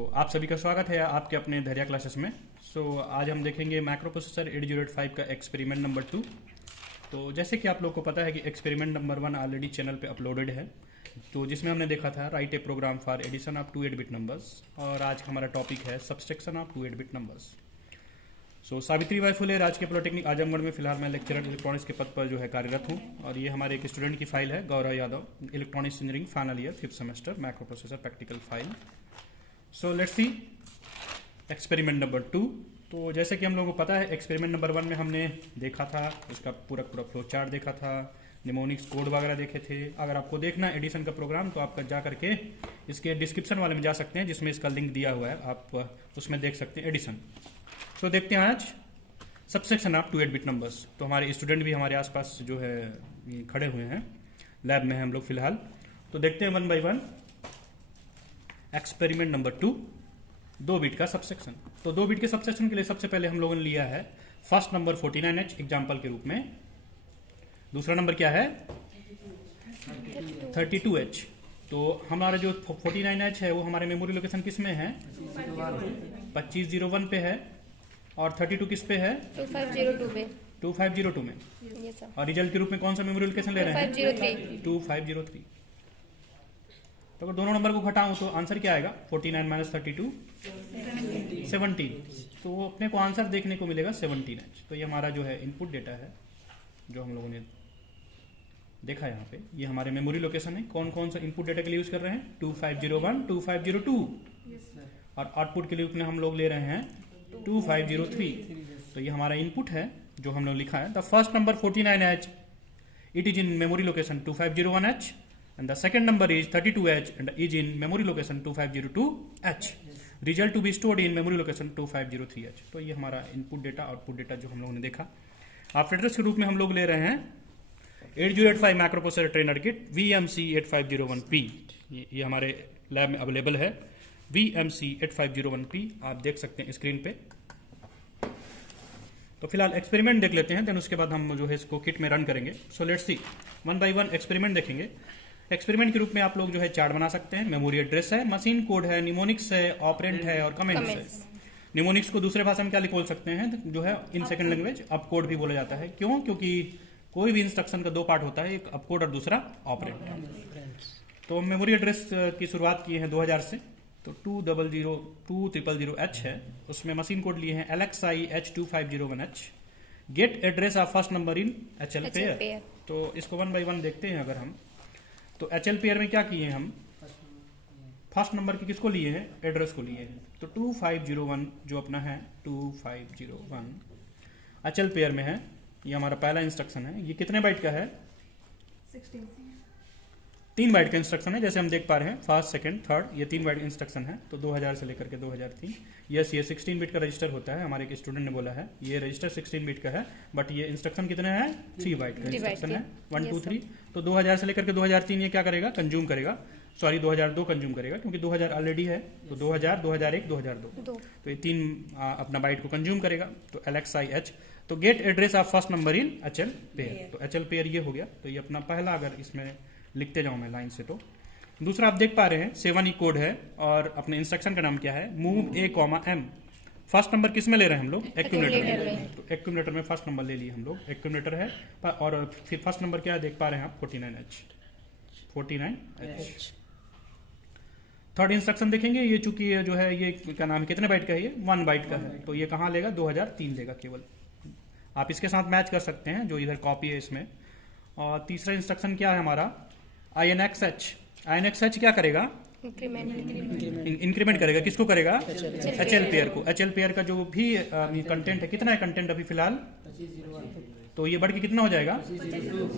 तो आप सभी का स्वागत है आपके अपने धैर्य क्लासेस में। आज हम देखेंगे मैक्रो प्रोसेसर 8085 का एक्सपेरिमेंट नंबर 2। तो जैसे कि आप लोग को पता है कि एक्सपेरिमेंट नंबर 1 ऑलरेडी चैनल पे अपलोडेड है, तो जिसमें हमने देखा था write a program for addition of 2 eight bit numbers, और आज का हमारा टॉपिक है subtraction of 2 eight bit numbers. Savitribai Phule राजकीय पॉलिटेक्निक आजमगढ़ में फिलहाल मैं लेक्चरर इलेक्ट्रॉनिक्स के पद पर जो है कार्यरत हूँ, और ये हमारे एक स्टूडेंट की फाइल है Gaurav Yadav, electronics engineering final year 5th semester, microprocessor practical file. Let's see experiment number 2। तो जैसे कि हम लोगों को पता है एक्सपेरिमेंट नंबर 1 में हमने देखा था, इसका पूरा फ्लो चार्ट देखा था, निमोनिक्स कोड वगैरह देखे थे। अगर आपको देखना है एडिशन का प्रोग्राम तो आपका जा करके इसके डिस्क्रिप्शन वाले में जा सकते हैं, जिसमें इसका लिंक दिया हुआ है, आप उसमें देख सकते हैं एडिशन। देखते हैं आज सबसेक्शन ऑफ 2 8-बिट नंबर्स। तो हमारे स्टूडेंट भी हमारे आसपास जो है खड़े हुए हैं, लैब में हैं हम लोग फिलहाल। तो देखते हैं 1 बाय 1 एक्सपेरिमेंट नंबर 2, 2 बिट का सबसेक्शन। तो 2 बिट के सबसेक्शन के लिए सबसे पहले हम लोगों ने लिया है फर्स्ट नंबर 49H एग्जाम्पल के रूप में। दूसरा नंबर क्या है 32H। तो हमारा जो 49H है वो हमारे मेमोरी लोकेशन किस में है, 2501 पे है, और 32 किस पे है, 2502 में। yes, और रिजल्ट के रूप में कौन सा मेमोरी लोकेशन ले रहे हैं, 2503। तो अगर दोनों नंबर को घटाऊं तो आंसर क्या आएगा, 49 माइनस 32 17। तो अपने को आंसर देखने को मिलेगा 17H। तो ये हमारा जो है इनपुट डेटा है जो हम लोगों ने देखा यहाँ पे। ये हमारे मेमोरी लोकेशन है। कौन कौन सा इनपुट डेटा के लिए यूज कर रहे हैं, 2501 2502, और आउटपुट के लिए अपने हम लोग ले रहे हैं 2503। तो ये हमारा इनपुट है जो हम लोग लिखा है। The first number 49H, it is in memory location 2501H, and the second number is 32H and is in memory location 2502H. Result to be stored in memory location 2503H. तो ये हमारा input data output data जो हम लोगों ने देखा। आप address के रूप में हम लोग ले रहे हैं 8085 macro processor trainer kit VMC 8501P। ये हमारे लैब में अवेलेबल है, VMC 8501P, आप देख सकते हैं स्क्रीन पे। तो फिलहाल एक्सपेरिमेंट देख लेते हैं, देन उसके बाद हम जो है इसको किट में रन करेंगे। लेट्स सी 1 बाय 1 एक्सपेरिमेंट देखेंगे। एक्सपेरिमेंट के रूप में आप लोग जो है चार्ट बना सकते हैं। मेमोरी एड्रेस है, मशीन कोड है, निमोनिक्स है, ऑपरेंट है, और कमेंट्स है। निमोनिक्स को दूसरे भाषा में क्या बोल सकते हैं, जो है in second language up code भी बोला जाता है। क्यों, क्योंकि कोई भी इंस्ट्रक्शन का 2 पार्ट होता है, एक अप कोड और दूसरा ऑपरेंट। तो मेमोरी एड्रेस की शुरुआत की है 2000 से, तो 200200H है। उसमें मशीन कोड लिए हैं LXI H2501H। Get address of first number in HL pair. तो इसको 1 बाय 1 देखते हैं। अगर हम तो HL पेयर में क्या किए हैं, हम फर्स्ट नंबर की किसको लिए हैं, एड्रेस को लिए हैं। तो 2501 जो अपना है 2501 HL पेयर में है। ये हमारा पहला इंस्ट्रक्शन है। ये कितने बाइट का है, 3 बाइट का इंस्ट्रक्शन है। जैसे हम देख पा रहे हैं फर्स्ट सेकंड थर्ड, ये 3 बाइट इंस्ट्रक्शन है। तो 2000 से लेकर के 2003। यस, ये 16 बिट का रजिस्टर होता है। हमारे एक स्टूडेंट ने बोला है ये रजिस्टर 16 बिट का है, बट ये इंस्ट्रक्शन कितने हैं, 3 बाइट का इंस्ट्रक्शन है, 1 2 3। तो 2000 से लेकर के 2003 ये क्या करेगा, कंज्यूम करेगा, सॉरी 2002 कंज्यूम करेगा, क्योंकि 2000 ऑलरेडी है। तो 2000 2001 2002, तो ये 3 अपना बाइट को कंज्यूम करेगा। तो LXIH। तो get address of first number in HL pair. तो HL पेयर ये हो गया। तो ये अपना पहला, अगर इसमें लिखते जाऊं मैं लाइन से, तो दूसरा आप देख पा रहे हैं 7E कोड है, और अपने इंस्ट्रक्शन का नाम क्या है, move A, M। First number किस में ले रहे हैं हम लोग, एक्यूमुलेटर में। तो एक्यूमुलेटर में फर्स्ट नंबर ले लिए हम लोग, एक्यूमुलेटर है। और फिर फर्स्ट नंबर क्या है देख पा रहे हैं आप, 49H। थर्ड इंस्ट्रक्शन देखेंगे। ये चूंकि जो है ये क्या नाम है, कितने बाइट का है, ये 1 बाइट का है। तो ये कहाँ लेगा, 2003 लेगा केवल। आप इसके साथ मैच कर सकते हैं जो इधर कॉपी है इसमें। और तीसरा इंस्ट्रक्शन क्या है हमारा, INXH क्या करेगा, इंक्रीमेंट करेगा। किसको करेगा, HL पेयर को। HL पेयर का जो भी कंटेंट है, कितना है कंटेंट अभी फिलहाल, तो ये बढ़ के कितना हो जाएगा,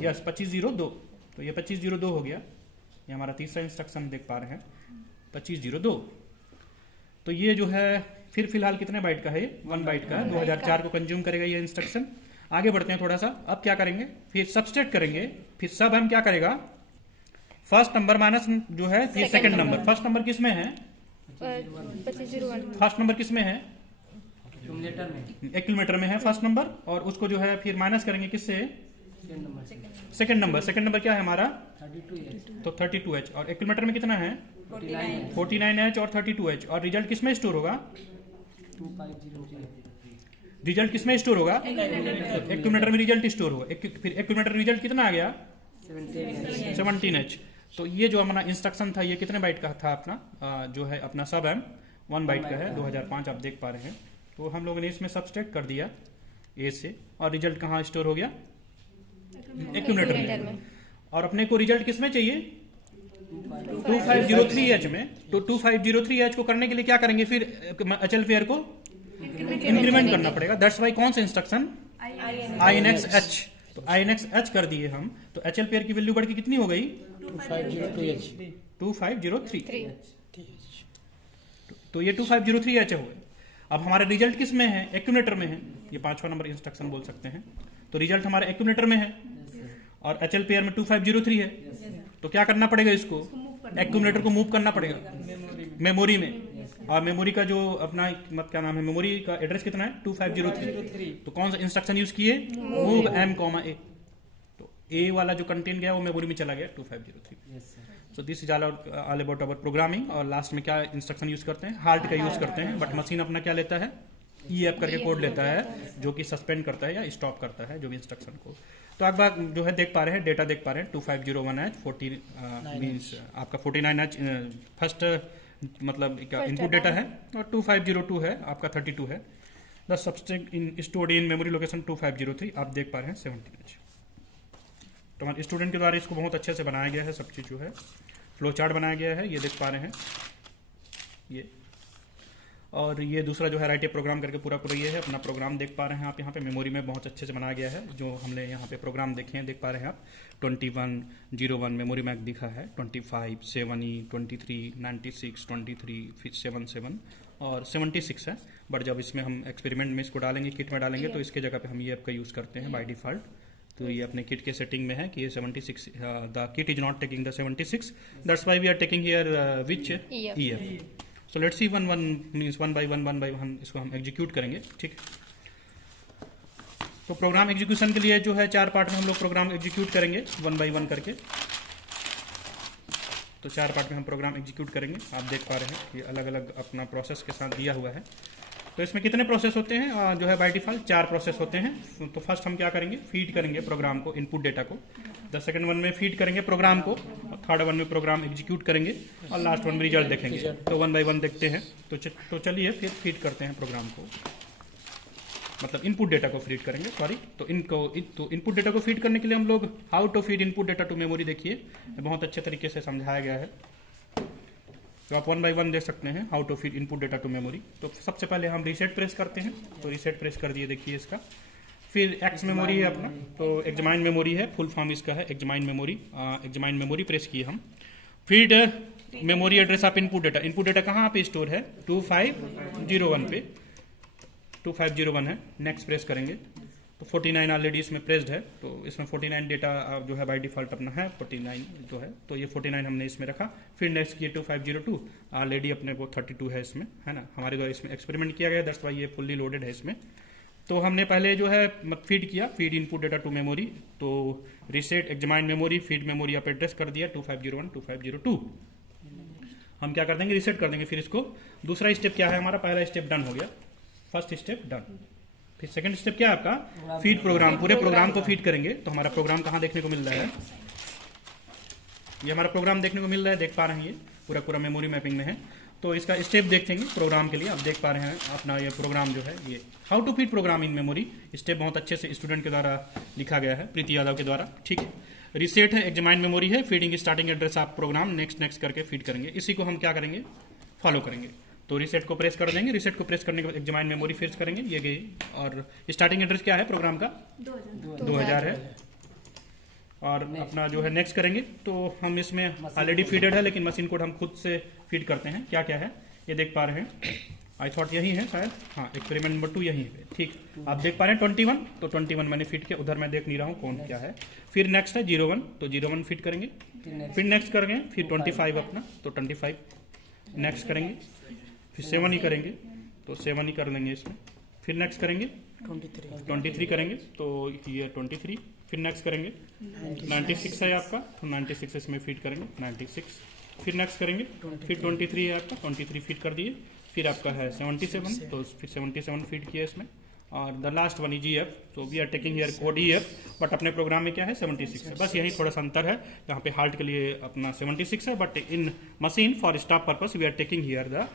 यस 2502। तो ये 2502 हो गया। ये हमारा तीसरा इंस्ट्रक्शन देख पा रहे हैं 2502। तो ये जो है फिर फिलहाल कितने बाइट का है, 1 बाइट का है, 2004 को कंज्यूम करेगा ये इंस्ट्रक्शन। आगे बढ़ते हैं थोड़ा सा। अब क्या करेंगे, फिर सबस्ट्रेट करेंगे। फिर सब हम क्या करेगा, फर्स्ट नंबर माइनस जो है ये सेकंड नंबर। फर्स्ट नंबर किस में है, 2501। फर्स्ट नंबर किस में है, एक्यूमुलेटर में है फर्स्ट नंबर। और उसको जो है फिर माइनस करेंगे किससे, सेकंड नंबर। सेकंड नंबर क्या है हमारा, तो 32H। और एक्यूमुलेटर में कितना है, 49H और 32H। और रिजल्ट किस में स्टोर होगा? 2503। रिजल्ट किस में स्टोर होगा? एक्यूमुलेटर में रिजल्ट स्टोर होगा। फिर एक्यूमुलेटर रिजल्ट कितना आ गया? 17H। तो ये जो हमारा इंस्ट्रक्शन था ये कितने बाइट का था अपना? जो है अपना सब एम 1 बाइट का है, 2005 आप देख पा रहे हैं। तो हम लोगों ने इसमें सब्सट्रैक्ट कर दिया ए से, और रिजल्ट कहाँ स्टोर हो गया? एक्यूमुलेटर में। और अपने को रिजल्ट किस में चाहिए? 2503H में। तो 2503H को करने के लिए क्या करेंगे? फिर अचल पेयर को इंक्रीमेंट करना पड़ेगा। दैट्स वाई कौन सा इंस्ट्रक्शन? INX-H। तो INX-H कर दिए हम, तो एचएल पेयर की वैल्यू बढ़ के कितनी हो गई? 2503। तो ये 2503H हो गए। अब हमारा रिजल्ट किस में है? एक्यूमुलेटर में है। ये 5वां नंबर इंस्ट्रक्शन बोल सकते हैं। तो रिजल्ट हमारा एक्यूमुलेटर में है और एचएल पेयर में 2503 है। तो क्या करना पड़ेगा? इसको एक्यूमुलेटर को मूव करना पड़ेगा मेमोरी में। और मेमोरी का जो अपना क्या नाम है, मेमोरी का एड्रेस कितना है? 2503। तो कौन सा इंस्ट्रक्शन यूज किए? Move M, A। तो ए वाला जो कंटेंट गया वो मेमोरी में चला गया 2503। सो this is all about our programming. और लास्ट में क्या इंस्ट्रक्शन यूज करते हैं? हार्ट का यूज करते हैं। बट मशीन अपना क्या लेता है? EF करके कोड लेता है, जो कि सस्पेंड करता है या स्टॉप करता है जो भी इंस्ट्रक्शन को। तो एक बार जो है देख पा रहे हैं, डेटा देख पा रहे हैं। 2501H 40 मीन्स आपका 49H फर्स्ट मतलब इनपुट डेटा है, और 2502 है आपका 32 है। The subtract in stored in memory location 2503 आप देख पा रहे हैं 17H। तो हमारे स्टूडेंट के द्वारा इसको बहुत अच्छे से बनाया गया है। सब चीज़ जो है फ्लो चार्ट बनाया गया है, ये देख पा रहे हैं ये। और ये दूसरा जो है राइट ए प्रोग्राम करके पूरा ये है अपना प्रोग्राम देख पा रहे हैं आप। यहाँ पे मेमोरी में बहुत अच्छे से बनाया गया है। जो हमने यहाँ पे प्रोग्राम देखे हैं देख पा रहे हैं आप। 2101 मेमोरी में दिखा है, 25 7E 23 96 23 फिर 77 और 76 है। बट जब इसमें हम एक्सपेरिमेंट में इसको डालेंगे, किट में डालेंगे, तो इसके जगह पे हम ये का यूज़ करते हैं बाय डिफ़ॉल्ट। तो ये अपने किट के सेटिंग में है कि ये 76 the kit is not taking the 76, that's why we are taking here which EF। So let's see one means one by one इसको हम एग्जीक्यूट करेंगे। ठीक। तो प्रोग्राम एग्जीक्यूशन के लिए जो है 4 पार्ट में हम लोग प्रोग्राम एग्जीक्यूट करेंगे 1 बाय 1 करके। तो 4 पार्ट में हम प्रोग्राम एग्जीक्यूट करेंगे। आप देख पा रहे हैं ये अलग अलग अपना प्रोसेस के साथ दिया हुआ है। तो इसमें कितने प्रोसेस होते हैं? जो है बाय डिफॉल्ट 4 प्रोसेस होते हैं। तो फर्स्ट हम क्या करेंगे? फीड करेंगे प्रोग्राम को, इनपुट डेटा को। द सेकंड वन में फीड करेंगे प्रोग्राम को, थर्ड वन में प्रोग्राम एग्जीक्यूट करेंगे, और लास्ट वन में रिजल्ट देखेंगे। तो 1 बाय 1 देखते हैं। तो चलिए फिर फीड करते हैं प्रोग्राम को, मतलब इनपुट डेटा को फीड करेंगे, सॉरी। तो इनपुट डेटा को फीड करने के लिए हम लोग how to feed input data to memory देखिए बहुत अच्छे तरीके से समझाया गया है। तो आप 1 बाय 1 देख सकते हैं how to feed input data to memory. तो सबसे पहले हम रीसेट प्रेस करते हैं। तो रीसेट प्रेस कर दिए, देखिए इसका। फिर एक्स मेमोरी है अपना, तो एग्जामाइन मेमोरी है, फुल फॉर्म इसका है examine memory. Examine memory press किए हम। Feed memory address of input data. Input data कहाँ पे स्टोर है? 2501 पे, 2501 है। नेक्स्ट प्रेस करेंगे तो 49 ऑलरेडी इसमें प्रेस्ड है, तो इसमें 49 डेटा जो है बाय डिफॉल्ट अपना है 49 जो है, तो ये 49 हमने इसमें रखा। फिर नेक्स्ट किए 2502, ऑलरेडी अपने को 32 है इसमें, है ना, हमारे द्वारा इसमें एक्सपेरिमेंट किया गया, दैट्स व्हाई ये फुल्ली लोडेड है इसमें। तो हमने पहले जो है फीड किया, feed input data to memory, तो reset examine memory, feed memory आप एड्रेस कर दिया 2501 2502। हम क्या कर देंगे? रिसेट कर देंगे। फिर इसको दूसरा स्टेप क्या है हमारा? पहला स्टेप डन हो गया, फर्स्ट स्टेप डन। फिर सेकंड स्टेप क्या है आपका? Feed program. पूरे प्रोग्राम को फीड करेंगे। तो हमारा प्रोग्राम कहाँ देखने को मिल रहा है? ये हमारा प्रोग्राम देखने को मिल रहा है, देख पा रहे हैं, ये पूरा मेमोरी मैपिंग में है। तो इसका स्टेप देखेंगे प्रोग्राम के लिए। आप देख पा रहे हैं अपना ये प्रोग्राम जो है, ये how to feed program in memory. Step बहुत अच्छे से स्टूडेंट के द्वारा लिखा गया है, प्रीति यादव के द्वारा। ठीक है, रिसेट है, एग्जामाइन मेमोरी है, फीडिंग स्टार्टिंग एड्रेस आप प्रोग्राम नेक्स्ट करके फीड करेंगे। इसी को हम क्या करेंगे? फॉलो करेंगे। तो रिसेट को प्रेस कर देंगे। रिसेट को प्रेस करने के बाद एग्जामाइन मेमोरी फिर करेंगे, ये गई। और स्टार्टिंग एड्रेस क्या है प्रोग्राम का? 2000 है। और अपना जो है नेक्स्ट करेंगे। तो हम इसमें ऑलरेडी फीडेड है, लेकिन मशीन कोड हम खुद से फीड करते हैं। क्या क्या है ये देख पा रहे हैं। आई थॉट यही है शायद, हाँ, एक्सपेरिमेंट नंबर 2 यही है। ठीक, आप देख पा रहे हैं 21, तो 21 मैंने फीड किया, उधर मैं देख नहीं रहा हूँ कौन क्या है। फिर नेक्स्ट है 01, तो 01 फीड करेंगे। फिर नेक्स्ट करेंगे, फिर 25 अपना, तो 25 नेक्स्ट करेंगे। फिर 7 ही करेंगे, तो 7 ही कर लेंगे इसमें। फिर नेक्स्ट करेंगे 23 करेंगे, तो ये 23। फिर नेक्स्ट करेंगे 96 है आपका, तो 96 इसमें फीड करेंगे 96। फिर नेक्स्ट करेंगे, फिर 23 है आपका, 23 फीड कर दिए, फिर आपका है 77, तो फिर 77 फीड किया इसमें, और the last one is EF, तो we are taking here code EF, but अपने प्रोग्राम में क्या है 76 है, बस यही थोड़ा सा अंतर है, यहाँ पे हाल्ट के लिए अपना 76 है, but in machine for staff purpose we are taking here the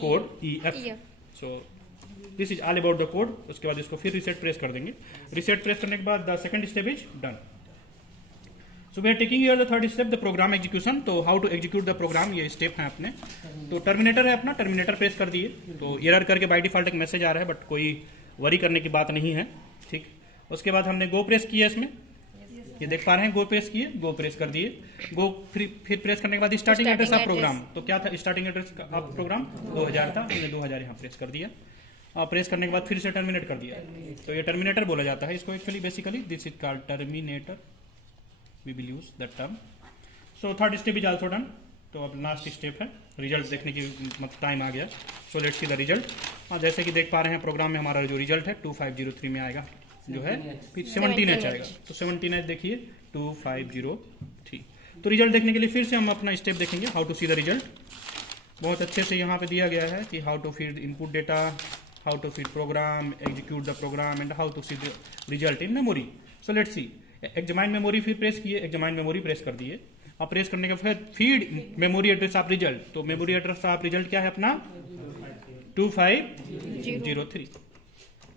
code EF। So this is all about the code. उसके बाद इसको फिर रीसेट प्रेस कर देंगे, रीसेट प्रेस करने के बाद the second step is done. So we are taking here the third step, the program execution. तो how to execute the program, ये स्टेप है अपने। तो टर्मिनेटर है अपना, टर्मिनेटर प्रेस कर दिए, तो एरर करके बाय डिफॉल्ट एक मैसेज आ रहा है, बट कोई वरी करने की बात नहीं है, ठीक। उसके बाद हमने गो प्रेस किया इसमें, ये देख पा रहे हैं, गो प्रेस किए, गो प्रेस कर दिए, गो फिर प्रेस करने के बाद स्टार्टिंग एड्रेस ऑफ प्रोग्राम, तो क्या था स्टार्टिंग एड्रेस ऑफ प्रोग्राम 2000 था, हमने 2000 यहाँ प्रेस कर दिया, और प्रेस करने के बाद फिर से टर्मिनेट कर दिया, तो ये टर्मिनेटर बोला जाता है इसको actually, basically this is called terminator, we will use that term. So third step is also done. तो अब लास्ट स्टेप है, रिजल्ट देखने की मतलब टाइम आ गया। सो लेट्स सी द रिजल्ट। हाँ, जैसे कि देख पा रहे हैं प्रोग्राम में हमारा जो रिजल्ट है 2503 में आएगा, जो है फिर 17H आएगा, तो 17H देखिए 2503। तो रिजल्ट देखने के लिए फिर से हम अपना स्टेप देखेंगे, how to see the result. बहुत अच्छे से यहाँ पे दिया गया है कि how to feed input data, how to feed program, execute the program and how to see the result in memory. So let's see, examine memory फिर प्रेस किए, एग्जामाइन मेमोरी प्रेस कर दिए, अब प्रेस करने के बाद feed memory address of result, तो memory address of result क्या है अपना 2503,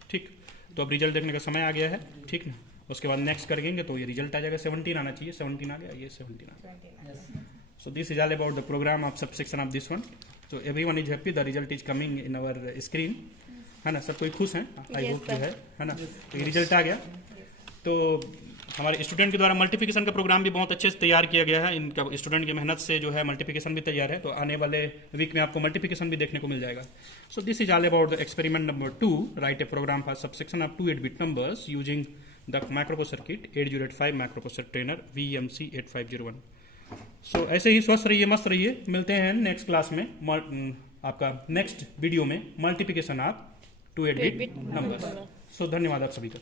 ठीक। तो अब रिजल्ट देखने का समय आ गया है, ठीक ना। उसके बाद नेक्स्ट करेंगे तो ये रिजल्ट आ जाएगा, 17 आना चाहिए, 17 आ गया, ये 17 आ गया। So this is all about the program of subsection of this one. So everyone is happy, the result is coming in our screen, है ना, सब कोई खुश हैं, आई होप जो है ना। तो ये रिजल्ट आ गया। तो हमारे स्टूडेंट के द्वारा मल्टीप्लिकेशन का प्रोग्राम भी बहुत अच्छे से तैयार किया गया है, इनका स्टूडेंट की मेहनत से जो है मल्टीप्लिकेशन भी तैयार है, तो आने वाले वीक में आपको मल्टीप्लिकेशन भी देखने को मिल जाएगा। So this is all about the experiment number 2, write a program for subsection of 2 8-bit numbers using the microprocessor kit 8085 microprocessor trainer VMC 8501। सो ऐसे ही स्वस्थ रहिए, मस्त रहिए, मिलते हैं नेक्स्ट क्लास में, आपका नेक्स्ट वीडियो में मल्टीप्लिकेशन ऑफ 2 8-bit नंबर्स। सो धन्यवाद आप सभी का।